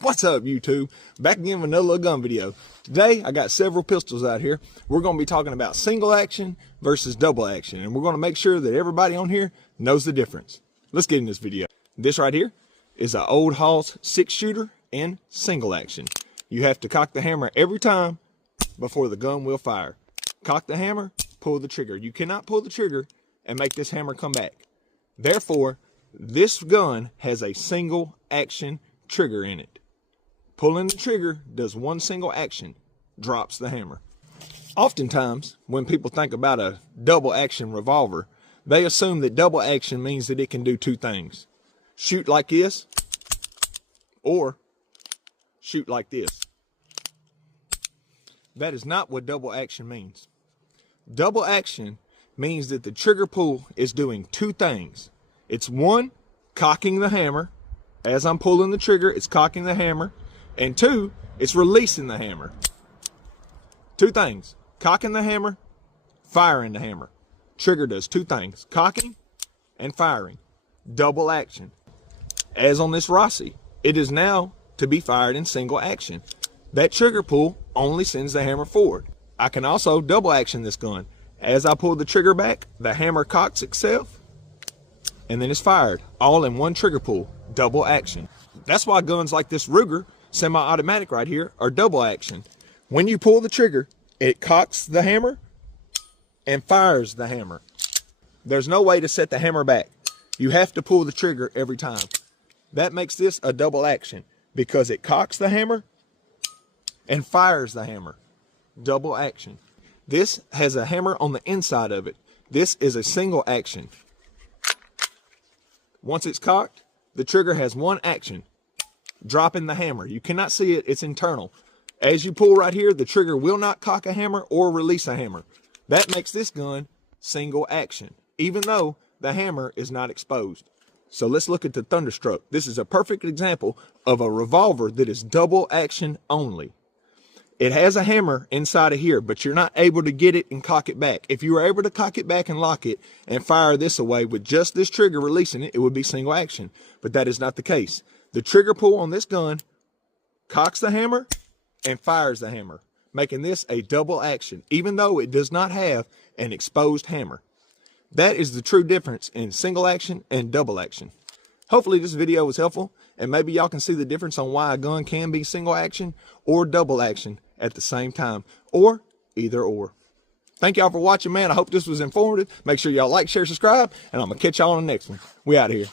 What's up, YouTube? Back again with another little gun video. Today, I got several pistols out here. We're going to be talking about single action versus double action, and we're going to make sure that everybody on here knows the difference. Let's get in this video. This right here is an Old Hoss 6-shooter in single action. You have to cock the hammer every time before the gun will fire. Cock the hammer, pull the trigger. You cannot pull the trigger and make this hammer come back. Therefore, this gun has a single action trigger in it. Pulling the trigger does one single action, drops the hammer. Oftentimes, when people think about a double action revolver, they assume that double action means that it can do two things. Shoot like this, or shoot like this. That is not what double action means. Double action means that the trigger pull is doing two things. It's one, cocking the hammer. As I'm pulling the trigger, it's cocking the hammer. And two, it's releasing the hammer. Two things, cocking the hammer, firing the hammer. Trigger does two things, cocking and firing. Double action. As on this Rossi, it is now to be fired in single action. That trigger pull only sends the hammer forward. I can also double action this gun. As I pull the trigger back, the hammer cocks itself and then it's fired, all in one trigger pull, double action. That's why guns like this Ruger semi-automatic right here are double action. When you pull the trigger, it cocks the hammer and fires the hammer. There's no way to set the hammer back. You have to pull the trigger every time. That makes this a double action because it cocks the hammer and fires the hammer. Double action. This has a hammer on the inside of it. This is a single action. Once it's cocked, the trigger has one action, dropping the hammer. You cannot see it, it's internal. As you pull right here, the trigger will not cock a hammer or release a hammer. That makes this gun single action, even though the hammer is not exposed. So let's look at the Thunderstruck. This is a perfect example of a revolver that is double action only. It has a hammer inside of here, but you're not able to get it and cock it back. If you were able to cock it back and lock it and fire this away with just this trigger releasing it, it would be single action. But that is not the case. The trigger pull on this gun cocks the hammer and fires the hammer, making this a double action, even though it does not have an exposed hammer. That is the true difference in single action and double action. Hopefully this video was helpful, and maybe y'all can see the difference on why a gun can be single action or double action at the same time, or either or. Thank y'all for watching, man. I hope this was informative. Make sure y'all like, share, subscribe, and I'm gonna catch y'all on the next one. We out of here.